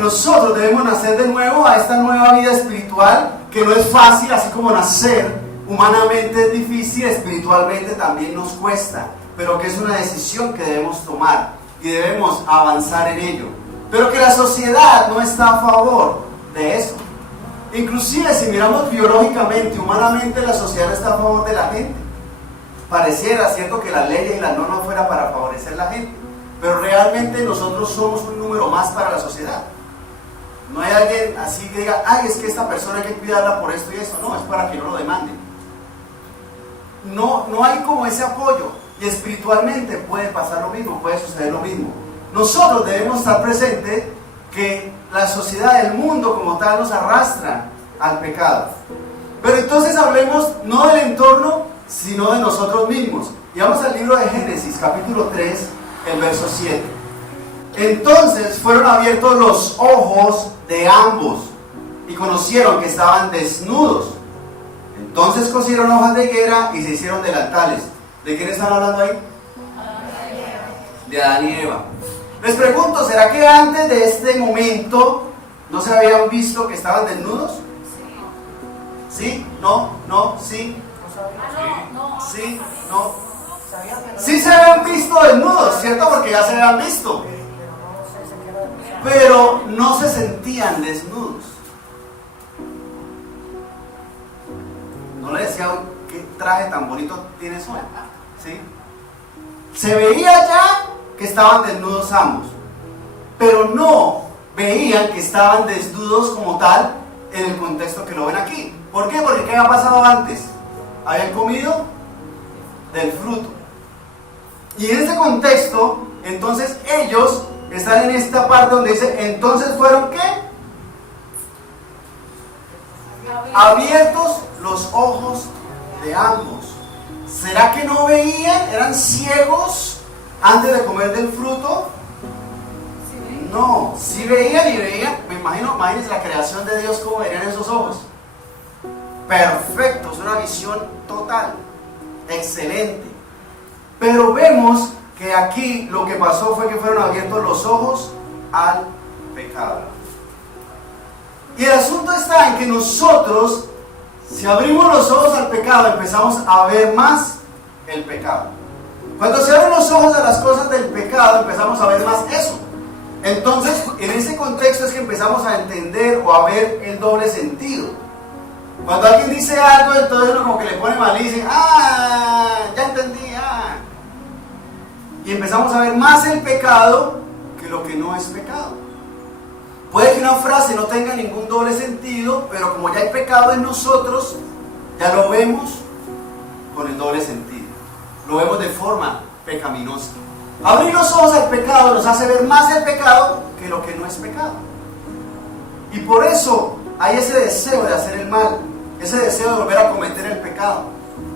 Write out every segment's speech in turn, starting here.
nosotros debemos nacer de nuevo a esta nueva vida espiritual, que no es fácil, así como nacer humanamente es difícil, espiritualmente también nos cuesta, pero que es una decisión que debemos tomar y debemos avanzar en ello. Pero que la sociedad no está a favor de eso. Inclusive si miramos biológicamente, humanamente, la sociedad no está a favor de la gente. Pareciera, cierto, que las leyes y las normas fuera para favorecer a la gente, pero realmente nosotros somos un número más para la sociedad. No hay alguien así que diga, ay, es que esta persona hay que cuidarla por esto y eso. No, es para que no lo demanden. No hay como ese apoyo. Y espiritualmente puede pasar lo mismo, puede suceder lo mismo. Nosotros debemos estar presentes que la sociedad, el mundo como tal, nos arrastra al pecado. Pero entonces hablemos no del entorno, sino de nosotros mismos. Y vamos al libro de Génesis, capítulo 3, el verso 7. Entonces fueron abiertos los ojos de ambos y conocieron que estaban desnudos. Entonces cosieron hojas de higuera y se hicieron delantales. ¿De quién están hablando ahí? De Adán y Eva. Les pregunto, ¿será que antes de este momento no se habían visto que estaban desnudos? ¿Sí? ¿No? ¿No? ¿Sí? ¿Sí? ¿No? Sí se habían visto desnudos, ¿cierto? Porque ya se habían visto. Pero no se sentían desnudos. No le decía, qué traje tan bonito tienes hoy. ¿Sí? Se veía ya que estaban desnudos ambos, pero no veían que estaban desnudos como tal en el contexto que lo ven aquí. ¿Por qué? Porque ¿qué había pasado antes? Habían comido del fruto. Y en ese contexto, entonces ellos están en esta parte donde dice, entonces fueron ¿qué? Abiertos los ojos de ambos. ¿Será que no veían? ¿Eran ciegos antes de comer del fruto? No, sí veían y veían. Imagínense la creación de Dios, cómo verían esos ojos. Perfectos, una visión total, excelente. Pero vemos que aquí lo que pasó fue que fueron abiertos los ojos al pecado. Y el asunto está en que nosotros, si abrimos los ojos al pecado, empezamos a ver más el pecado. Cuando se abren los ojos a las cosas del pecado, empezamos a ver más eso. Entonces, en ese contexto es que empezamos a entender o a ver el doble sentido. Cuando alguien dice algo, entonces uno como que le pone malicia, ya entendí, Y empezamos a ver más el pecado que lo que no es pecado. Puede que una frase no tenga ningún doble sentido, pero como ya hay pecado en nosotros, ya lo vemos con el doble sentido. Lo vemos de forma pecaminosa. Abrir los ojos al pecado nos hace ver más el pecado que lo que no es pecado. Y por eso hay ese deseo de hacer el mal, ese deseo de volver a cometer el pecado.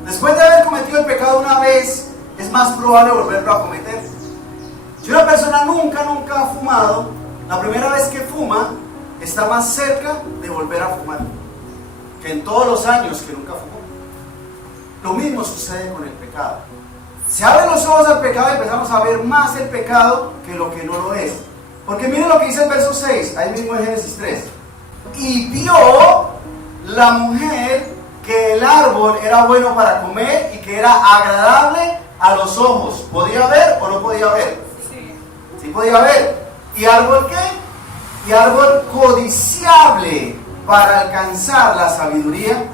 Después de haber cometido el pecado una vez, es más probable volverlo a cometer. Si una persona nunca ha fumado, la primera vez que fuma está más cerca de volver a fumar que en todos los años que nunca fumó. Lo mismo sucede con el pecado. Se abren los ojos al pecado y empezamos a ver más el pecado que lo que no lo es. Porque miren lo que dice el verso 6, ahí mismo en Génesis 3. Y vio la mujer que el árbol era bueno para comer y que era agradable a los ojos. ¿Podía ver o no podía ver? Sí podía ver. ¿Y árbol qué? Y árbol codiciable para alcanzar la sabiduría.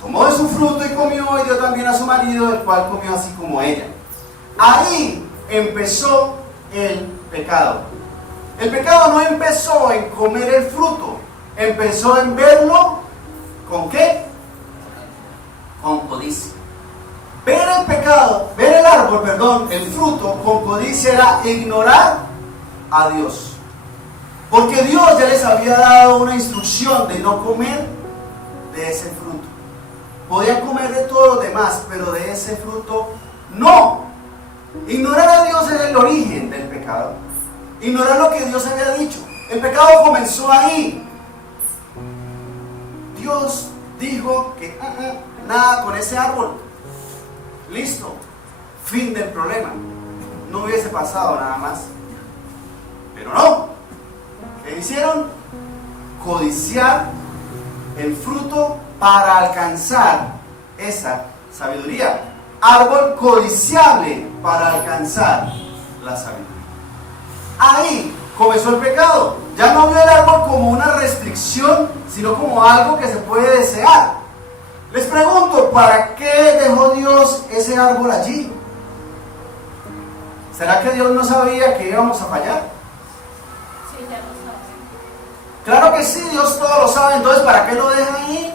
Tomó de su fruto y comió, y dio también a su marido, el cual comió así como ella. Ahí empezó el pecado. El pecado no empezó en comer el fruto, empezó en verlo, ¿con qué? Con codicia. Ver el pecado, ver el árbol, perdón, el fruto, con codicia era ignorar a Dios. Porque Dios ya les había dado una instrucción de no comer de ese fruto. Podían comer de todos los demás, pero de ese fruto no. Ignorar a Dios es el origen del pecado. Ignorar lo que Dios había dicho. El pecado comenzó ahí. Dios dijo que nada con ese árbol. Listo. Fin del problema. No hubiese pasado nada más. Pero no. ¿Qué hicieron? Codiciar el fruto para alcanzar esa sabiduría. Árbol codiciable para alcanzar la sabiduría. Ahí comenzó el pecado. Ya no vio el árbol como una restricción, sino como algo que se puede desear. Les pregunto, ¿para qué dejó Dios ese árbol allí? ¿Será que Dios no sabía que íbamos a fallar? Sí, ya lo sabe. Claro que sí, Dios todo lo sabe. Entonces, ¿para qué lo deja ahí?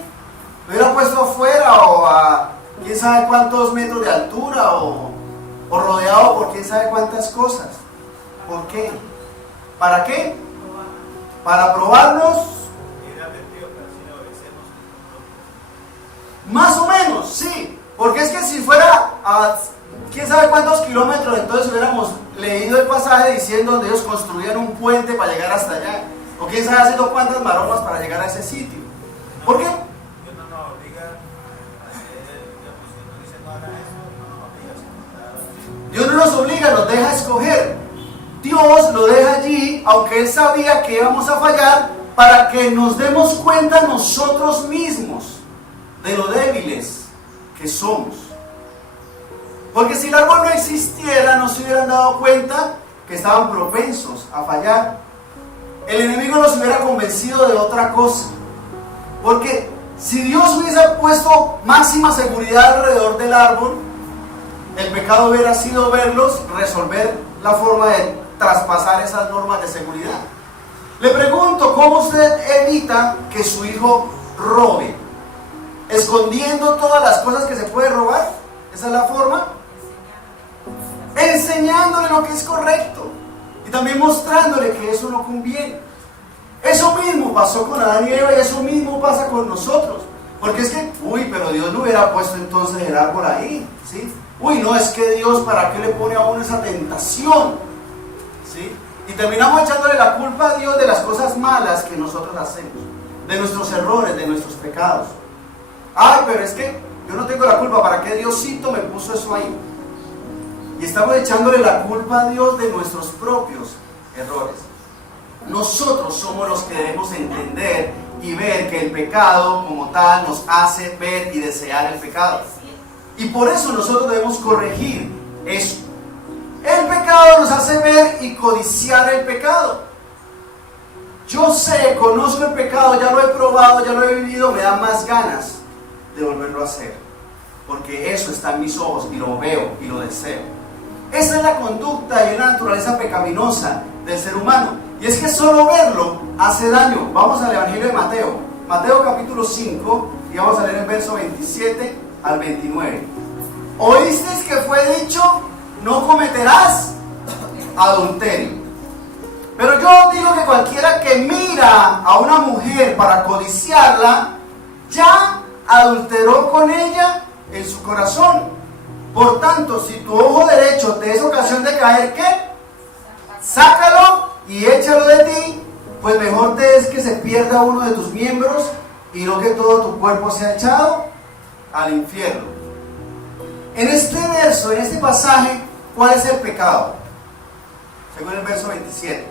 Lo hubiera puesto afuera o a quién sabe cuántos metros de altura o rodeado por quién sabe cuántas cosas. ¿Por qué? ¿Para qué? Para probarnos. Más o menos, sí. Porque es que si fuera a quién sabe cuántos kilómetros, entonces hubiéramos leído el pasaje diciendo donde ellos construían un puente para llegar hasta allá. O quién sabe haciendo cuántas maromas para llegar a ese sitio. ¿Por qué? Dios no nos obliga, nos deja escoger. Dios lo deja allí, aunque Él sabía que íbamos a fallar, para que nos demos cuenta nosotros mismos de lo débiles que somos. Porque si el árbol no existiera, no se hubieran dado cuenta que estaban propensos a fallar. El enemigo nos hubiera convencido de otra cosa. Porque si Dios hubiese puesto máxima seguridad alrededor del árbol, el pecado hubiera sido verlos, resolver la forma de traspasar esas normas de seguridad. Le pregunto, ¿cómo usted evita que su hijo robe? ¿Escondiendo todas las cosas que se puede robar? ¿Esa es la forma? Enseñándole lo que es correcto y también mostrándole que eso no conviene. Eso mismo pasó con Adán y Eva y eso mismo pasa con nosotros. Porque es que, pero Dios no hubiera puesto entonces el árbol ahí, ¿sí? No, es que Dios, ¿para qué le pone a uno esa tentación? ¿Sí? Y terminamos echándole la culpa a Dios de las cosas malas que nosotros hacemos, de nuestros errores, de nuestros pecados. Ay, pero es que yo no tengo la culpa, ¿para qué Diosito me puso eso ahí? Y estamos echándole la culpa a Dios de nuestros propios errores. Nosotros somos los que debemos entender y ver que el pecado como tal nos hace ver y desear el pecado. Y por eso nosotros debemos corregir eso. El pecado nos hace ver y codiciar el pecado. Yo sé, conozco el pecado, ya lo he probado, ya lo he vivido, me da más ganas de volverlo a hacer. Porque eso está en mis ojos y lo veo y lo deseo. Esa es la conducta y la naturaleza pecaminosa del ser humano. Y es que solo verlo hace daño. Vamos al Evangelio de Mateo. Mateo capítulo 5 y vamos a leer el verso 27 al 29. Oísteis que fue dicho, no cometerás adulterio. Pero yo digo que cualquiera que mira a una mujer para codiciarla, ya adulteró con ella en su corazón. Por tanto, si tu ojo derecho te es ocasión de caer, ¿qué? Sácalo y échalo de ti, pues mejor te es que se pierda uno de tus miembros y no que todo tu cuerpo sea echado al infierno. En este verso, en este pasaje, ¿cuál es el pecado? Según el verso 27.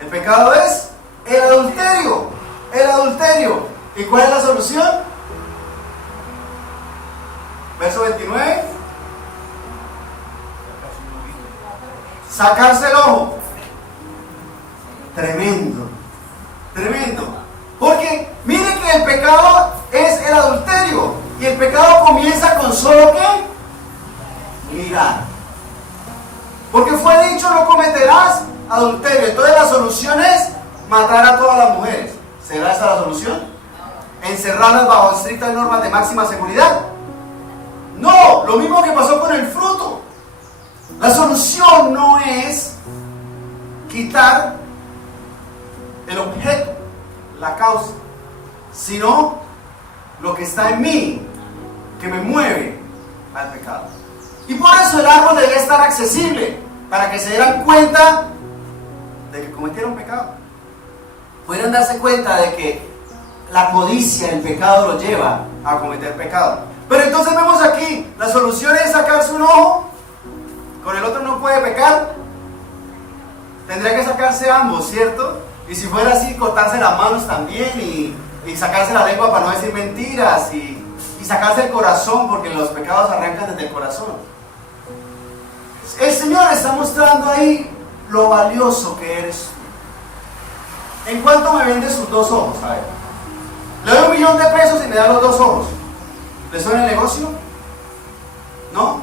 El pecado es el adulterio. El adulterio. ¿Y cuál es la solución? Verso 29. Sacarse el ojo. Tremendo. Tremendo. Porque mire que el pecado es el adulterio. Y el pecado comienza con solo ¿qué? Mirar. Porque fue dicho, no cometerás adulterio. Entonces la solución es matar a todas las mujeres. ¿Será esa la solución? ¿Encerrarlas bajo estrictas normas de máxima seguridad? No, lo mismo que pasó con el fruto. La solución no es quitar el objeto, la causa, sino lo que está en mí, que me mueve al pecado. Y por eso el árbol debe estar accesible, para que se dieran cuenta de que cometieron pecado. Pudieran darse cuenta de que la codicia, el pecado, lo lleva a cometer pecado. Pero entonces vemos aquí, la solución es sacarse un ojo, con el otro no puede pecar. sacarse ambos, ¿cierto? Y si fuera así, cortarse las manos también y sacarse la lengua para no decir mentiras y sacarse el corazón, porque los pecados arrancan desde el corazón. El Señor está mostrando ahí lo valioso que eres tú. ¿En cuánto me vende sus dos ojos? A ver, le doy $1.000.000 y me da los dos ojos. ¿Le suena el negocio? ¿No?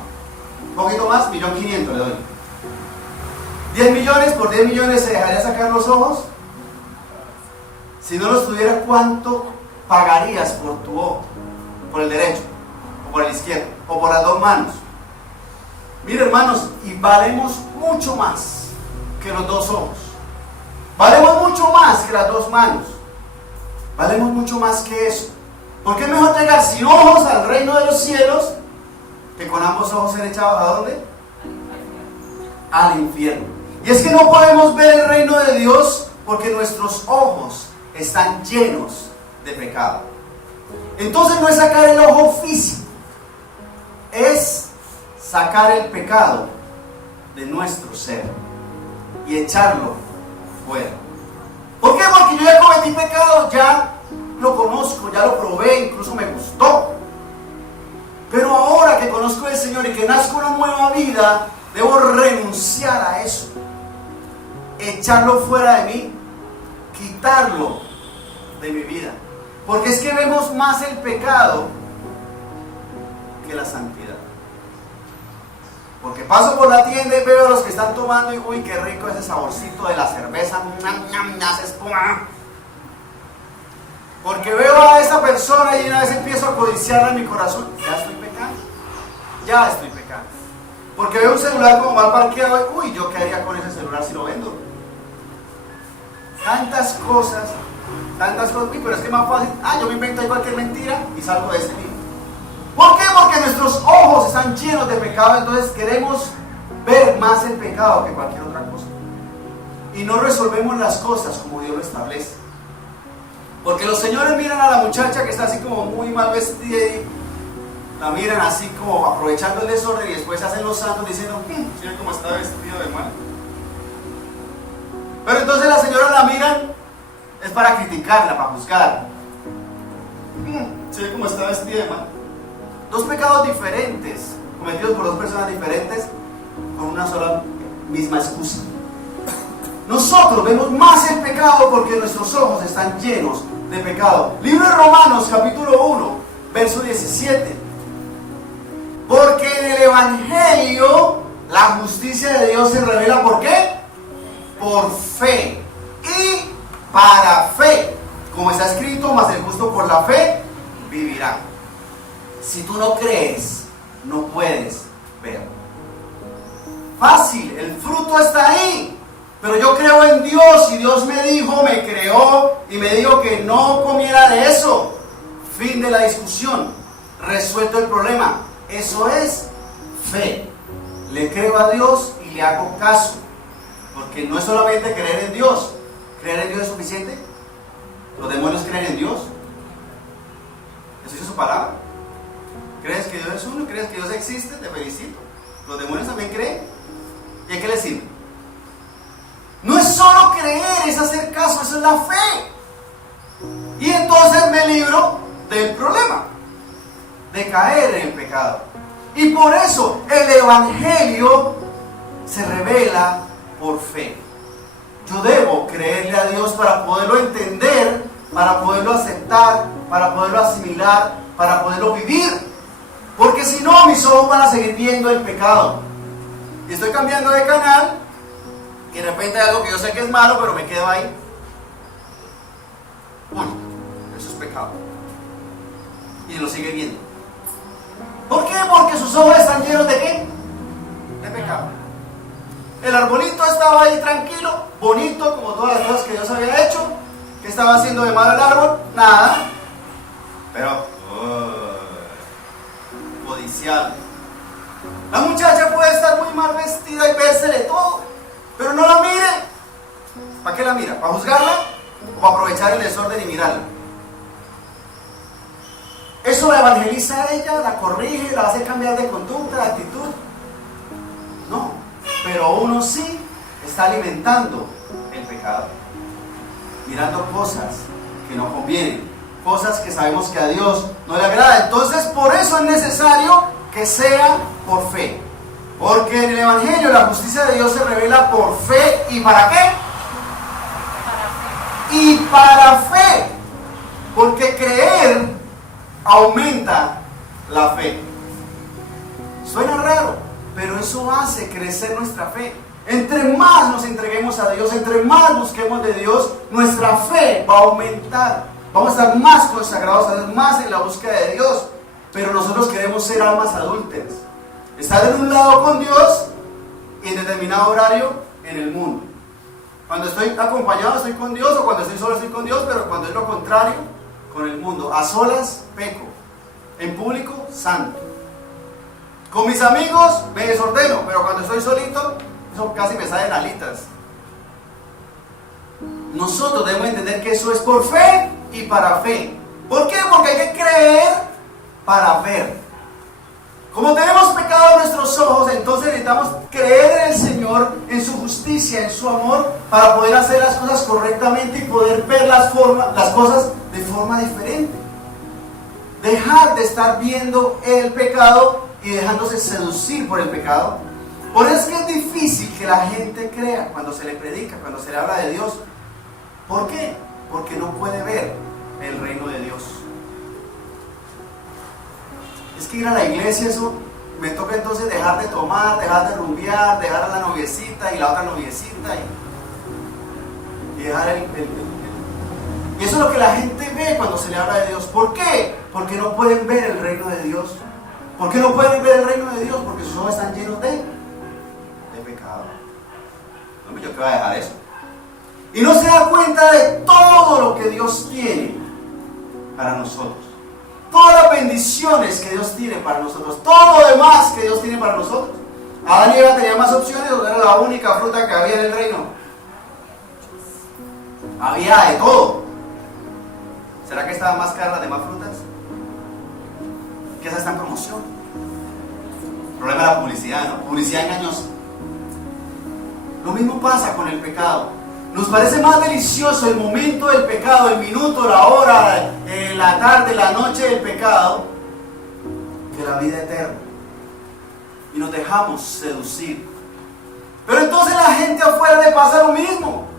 Un poquito más, 1.500.000 le doy. 10 millones, por 10 millones se dejaría sacar los ojos. Si no los tuviera, ¿cuánto pagarías por tu ojo? Por el derecho, o por el izquierdo, o por las dos manos. Mire, hermanos, y valemos mucho más que los dos ojos. Valemos mucho más que las dos manos. Valemos mucho más que eso. Porque es mejor llegar sin ojos al reino de los cielos que con ambos ojos ser echados ¿a dónde? Al infierno. Y es que no podemos ver el reino de Dios porque nuestros ojos están llenos de pecado. Entonces no es sacar el ojo físico, es sacar el pecado de nuestro ser y echarlo fuera. ¿Por qué? Porque yo ya cometí pecado, ya lo conozco, ya lo probé, incluso me gustó. Pero ahora que conozco al Señor y que nazco una nueva vida, debo renunciar a eso, echarlo fuera de mí, quitarlo de mi vida. Porque es que vemos más el pecado que la santidad. Porque paso por la tienda y veo a los que están tomando y uy, qué rico ese saborcito de la cerveza, hace espuma. Porque veo a esa persona y una vez empiezo a codiciarla en mi corazón, ya estoy pecando. Ya estoy pecando. Porque veo un celular como mal parqueado y uy, ¿yo qué haría con ese celular si lo vendo? Tantas cosas, uy, pero es que es más fácil, yo me invento ahí cualquier mentira y salgo de ese libro. ¿Por qué? Porque nuestros ojos están llenos de pecado, entonces queremos ver más el pecado que cualquier otra cosa. Y no resolvemos las cosas como Dios lo establece. Porque los señores miran a la muchacha que está así como muy mal vestida y la miran así como aprovechando el desorden y después hacen los santos diciendo, mira cómo está vestido de mal. Pero entonces la señora la miran, es para criticarla, para juzgar. Sí, cómo está vestida de mal. Dos pecados diferentes, cometidos por dos personas diferentes, con una sola misma excusa. Nosotros vemos más el pecado porque nuestros ojos están llenos de pecado. Libro de Romanos, capítulo 1, verso 17. Porque en el Evangelio la justicia de Dios se revela, ¿por qué? Por fe y para fe. Como está escrito, mas el justo por la fe vivirá. Si tú no crees, no puedes ver. Fácil, el fruto está ahí. Pero yo creo en Dios y Dios me dijo, me creó y me dijo que no comiera de eso. Fin de la discusión. Resuelto el problema. Eso es fe. Le creo a Dios y le hago caso. Porque no es solamente creer en Dios. ¿Creer en Dios es suficiente? ¿Los demonios creen en Dios? ¿Eso es su palabra? ¿Crees que Dios es uno? ¿Crees que Dios existe? Te felicito. ¿Los demonios también creen? ¿Y a qué les sirve? No es solo creer, es hacer caso, eso es la fe. Y entonces me libro del problema, de caer en el pecado. Y por eso el Evangelio se revela por fe. Yo debo creerle a Dios para poderlo entender, para poderlo aceptar, para poderlo asimilar, para poderlo vivir. Porque si no, mis ojos van a seguir viendo el pecado. Y estoy cambiando de canal y de repente hay algo que yo sé que es malo, pero me quedo ahí. Uy, eso es pecado. Y lo sigue viendo. ¿Por qué? Porque sus ojos están llenos de ¿qué? De pecado. El arbolito estaba ahí tranquilo, bonito, como todas las cosas que Dios había hecho. ¿Qué estaba haciendo de malo el árbol? Nada. Pero, codiciable. La muchacha puede estar muy mal vestida y vérsele todo, pero no la mire. ¿Para qué la mira? ¿Para juzgarla? ¿O para aprovechar el desorden y mirarla? Eso la evangeliza a ella, la corrige, la hace cambiar de conducta, de actitud. No, pero uno sí está alimentando el pecado, mirando cosas que no convienen, cosas que sabemos que a Dios no le agrada. Entonces, por eso es necesario que sea por fe. Porque en el Evangelio la justicia de Dios se revela por fe. ¿Y para qué? Y para fe. Porque creer aumenta la fe. Suena raro, pero eso hace crecer nuestra fe. Entre más nos entreguemos a Dios, entre más busquemos de Dios, nuestra fe va a aumentar. Vamos a estar más consagrados a Dios, más en la búsqueda de Dios. Pero nosotros queremos ser almas adúlteras. Estar en un lado con Dios y en determinado horario en el mundo. Cuando estoy acompañado estoy con Dios, o cuando estoy solo estoy con Dios, pero cuando es lo contrario, con el mundo. A solas peco, en público santo. Con mis amigos me desordeno, pero cuando estoy solito, eso casi me salen alitas. Nosotros debemos entender que eso es por fe y para fe. ¿Por qué? Porque hay que creer para ver. Como tenemos pecado en nuestros ojos, entonces necesitamos creer en el Señor, en su justicia, en su amor, para poder hacer las cosas correctamente y poder ver las cosas de forma diferente. Dejar de estar viendo el pecado y dejándose seducir por el pecado. Por eso es que es difícil que la gente crea cuando se le predica, cuando se le habla de Dios. ¿Por qué? Porque no puede ver el reino de Dios. Es que ir a la iglesia, eso me toca entonces dejar de tomar, dejar de rumbear, dejar a la noviecita y la otra noviecita y dejar y eso es lo que la gente ve cuando se le habla de Dios. ¿Por qué? Porque no pueden ver el reino de Dios. ¿Por qué no pueden ver el reino de Dios? Porque sus ojos están llenos de pecado. No, yo qué voy a dejar eso. Y no se da cuenta de todo lo que Dios tiene para nosotros. Todas las bendiciones que Dios tiene para nosotros. Todo lo demás que Dios tiene para nosotros. Adán y Eva tenían más opciones, o era la única fruta que había en el reino. Había de todo. ¿Será que estaban más caras las demás frutas? Que esa está en promoción. El problema es la publicidad, ¿no? Publicidad engañosa. Lo mismo pasa con el pecado. Nos parece más delicioso el momento del pecado, el minuto, la hora, la tarde, la noche del pecado, que la vida eterna. Y nos dejamos seducir. Pero entonces la gente afuera le pasa lo mismo.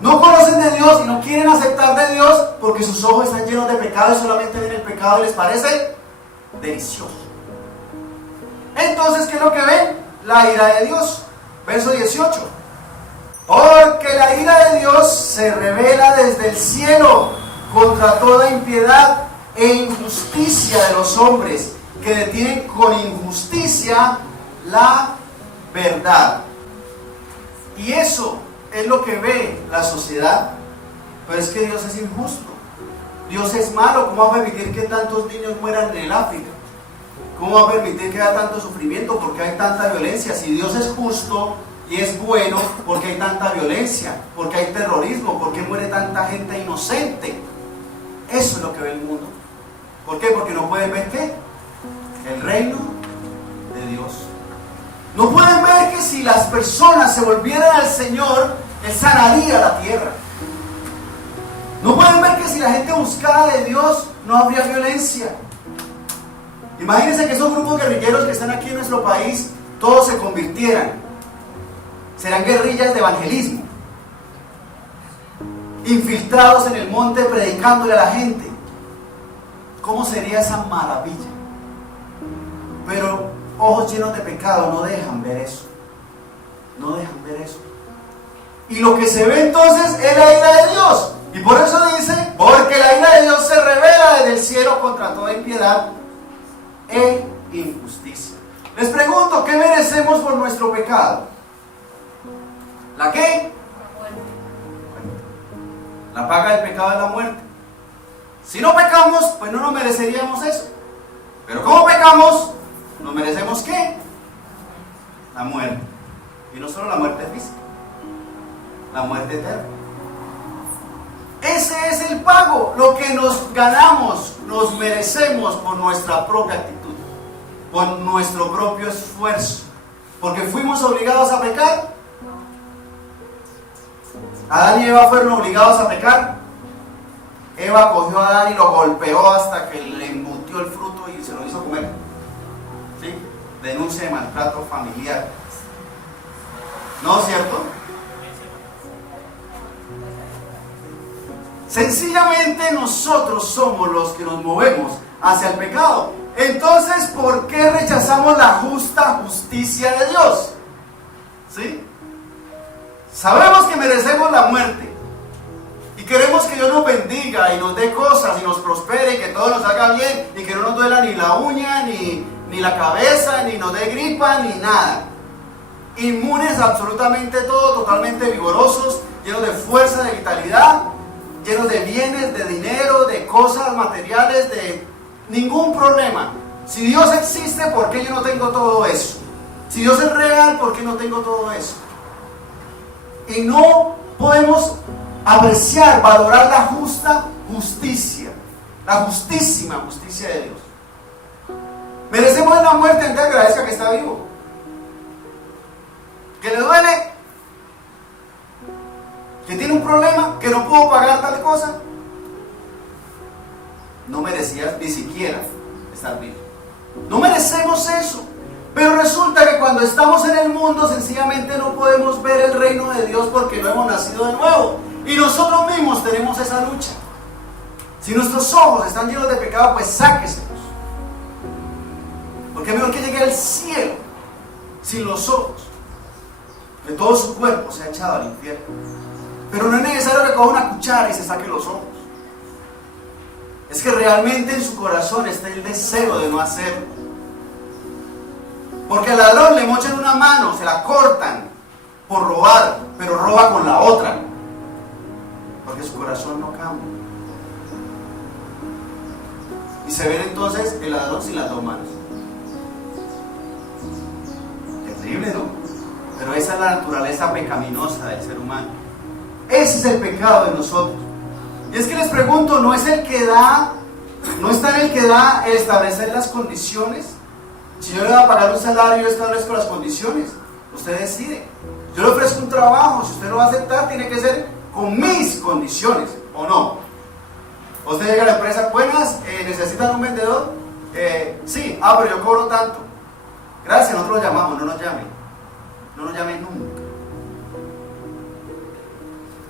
No conocen de Dios y no quieren aceptar de Dios porque sus ojos están llenos de pecado y solamente ven el pecado y les parece delicioso. Entonces, ¿qué es lo que ven? La ira de Dios. Verso 18. Porque la ira de Dios se revela desde el cielo contra toda impiedad e injusticia de los hombres que detienen con injusticia la verdad. Y eso es lo que ve la sociedad. Pero es que Dios es injusto. Dios es malo. ¿Cómo va a permitir que tantos niños mueran en el África? ¿Cómo va a permitir que haya tanto sufrimiento? ¿Por qué hay tanta violencia? Si Dios es justo y es bueno, ¿por qué hay tanta violencia? ¿Por qué hay terrorismo? ¿Por qué muere tanta gente inocente? Eso es lo que ve el mundo. ¿Por qué? Porque no pueden ver ¿qué? El reino de Dios. No pueden ver que si las personas se volvieran al Señor, Él sanaría la tierra. No pueden ver que si la gente buscara de Dios, no habría violencia. Imagínense que esos grupos guerrilleros que están aquí en nuestro país, todos se convirtieran. Serán guerrillas de evangelismo, infiltrados en el monte predicándole a la gente. ¿Cómo sería esa maravilla? Pero ojos llenos de pecado no dejan ver eso. No dejan ver eso. Y lo que se ve entonces es la ira de Dios. Y por eso dice, porque la ira de Dios se revela desde el cielo contra toda impiedad e injusticia. Les pregunto, ¿qué merecemos por nuestro pecado? ¿La qué? La paga del pecado es la muerte. Si no pecamos, pues no nos mereceríamos eso. Pero como pecamos, nos merecemos ¿qué? La muerte. Y no solo la muerte física, la muerte eterna. Ese es el pago, lo que nos ganamos, nos merecemos por nuestra propia actitud, por nuestro propio esfuerzo. Porque fuimos obligados a pecar. Adán y Eva fueron obligados a pecar. Eva cogió a Adán y lo golpeó hasta que le embutió el fruto y se lo hizo comer. ¿Sí? Denuncia de maltrato familiar. ¿No es cierto? Sencillamente nosotros somos los que nos movemos hacia el pecado. Entonces, ¿por qué rechazamos la justicia de Dios? ¿Sí? Sabemos que merecemos la muerte y queremos que Dios nos bendiga y nos dé cosas y nos prospere y que todo nos haga bien y que no nos duela ni la uña, ni la cabeza, ni nos dé gripa, ni nada. Inmunes a absolutamente todo, totalmente vigorosos, llenos de fuerza, de vitalidad, llenos de bienes, de dinero, de cosas materiales, de ningún problema. Si Dios existe, ¿por qué yo no tengo todo eso? Si Dios es real, ¿por qué no tengo todo eso? Y no podemos apreciar, valorar la justa justicia, la justísima justicia de Dios. Merecemos la muerte, entonces agradezca que está vivo. ¿Que le duele? ¿Que tiene un problema? ¿Que no puedo pagar tal cosa? No merecías ni siquiera estar vivo. No merecemos eso. Pero resulta que cuando estamos en el mundo sencillamente no podemos ver el reino de Dios porque no hemos nacido de nuevo. Y nosotros mismos tenemos esa lucha. Si nuestros ojos están llenos de pecado, pues sáqueselos. Porque es mejor que llegue al cielo sin los ojos, que todo su cuerpo sea echado al infierno. Pero no es necesario que coja una cuchara y se saque los ojos. Es que realmente en su corazón está el deseo de no hacerlo. Porque al ladrón le mochan una mano, se la cortan por robar, pero roba con la otra. Porque su corazón no cambia. Y se ve entonces el ladrón sin las dos manos. Terrible, ¿no? Pero esa es la naturaleza pecaminosa del ser humano. Ese es el pecado de nosotros. Y es que les pregunto, ¿no es el que da, no está en el que da el establecer las condiciones? Si yo le voy a pagar un salario, yo establezco las condiciones. Usted decide. Yo le ofrezco un trabajo, si usted lo va a aceptar, tiene que ser con mis condiciones, ¿o no? Usted llega a la empresa, buenas, ¿necesitan un vendedor? Sí, pero yo cobro tanto. Gracias, nosotros lo llamamos, no nos llamen. No nos llamen nunca.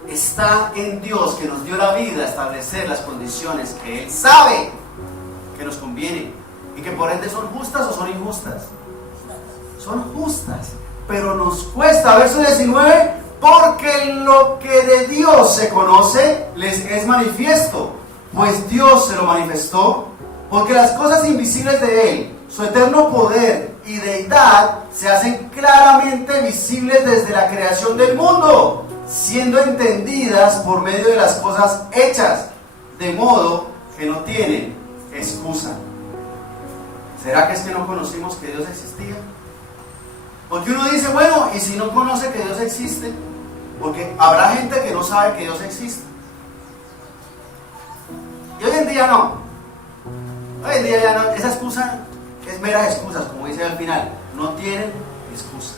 Está en Dios, que nos dio la vida, establecer las condiciones que Él sabe que nos convienen y que por ende son justas o son injustas. Son justas, pero nos cuesta. Verso 19, porque lo que de Dios se conoce les es manifiesto, pues Dios se lo manifestó, porque las cosas invisibles de Él, su eterno poder y deidad, se hacen claramente visibles desde la creación del mundo, siendo entendidas por medio de las cosas hechas, de modo que no tienen excusa. ¿Será que es que no conocimos que Dios existía? Porque uno dice, bueno, ¿y si no conoce que Dios existe? Porque habrá gente que no sabe que Dios existe. Y hoy en día no. Hoy en día ya no. Esa excusa es meras excusas, como dice al final. No tienen excusa.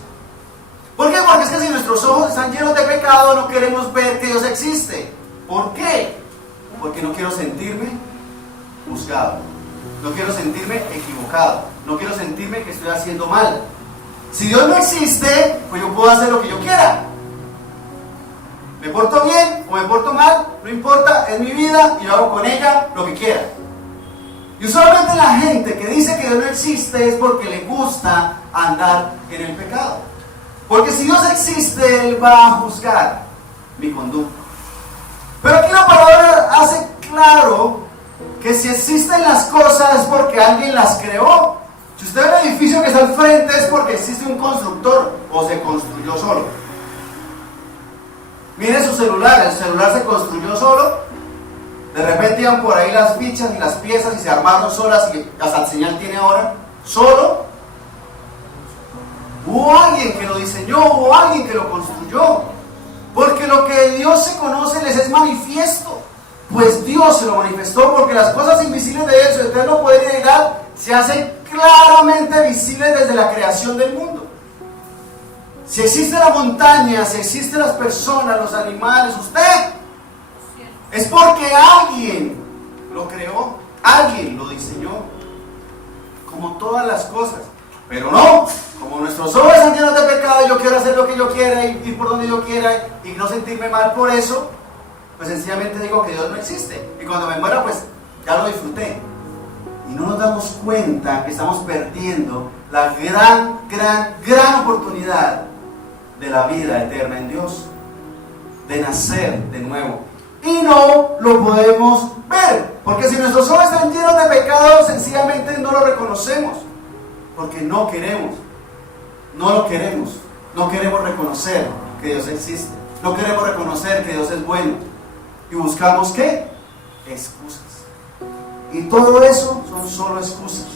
¿Por qué? Porque es que si nuestros ojos están llenos de pecado, no queremos ver que Dios existe. ¿Por qué? Porque no quiero sentirme juzgado. No quiero sentirme equivocado. No quiero sentirme que estoy haciendo mal. Si Dios no existe, pues yo puedo hacer lo que yo quiera. Me porto bien o me porto mal, no importa, es mi vida y yo hago con ella lo que quiera. Y usualmente la gente que dice que Dios no existe es porque le gusta andar en el pecado. Porque si Dios existe, Él va a juzgar mi conducta. Pero aquí la palabra hace claro que si existen las cosas es porque alguien las creó. Si usted ve el edificio que está al frente es porque existe un constructor o se construyó solo. Mire su celular, el celular se construyó solo. De repente iban por ahí las fichas y las piezas y se armaron solas y hasta señal tiene ahora. Solo. Hubo alguien que lo diseñó, hubo alguien que lo construyó. Porque lo que de Dios se conoce les es manifiesto. Pues Dios se lo manifestó, porque las cosas invisibles de Él, su eterno poder y deidad, se hacen claramente visibles desde la creación del mundo. Si existe la montaña, si existen las personas, los animales, usted, es porque alguien lo creó, alguien lo diseñó, como todas las cosas. Pero no, como nuestros ojos están llenos de pecado, yo quiero hacer lo que yo quiera y ir por donde yo quiera y no sentirme mal por eso, pues sencillamente digo que Dios no existe. Y cuando me muera, pues ya lo disfruté. Y no nos damos cuenta que estamos perdiendo la gran oportunidad de la vida eterna en Dios, de nacer de nuevo. Y no lo podemos ver, porque si nuestros ojos están llenos de pecado, sencillamente no lo reconocemos, porque no queremos, no lo queremos, no queremos reconocer que Dios existe, no queremos reconocer que Dios es bueno, y buscamos ¿qué? Excusas. Y todo eso son solo excusas.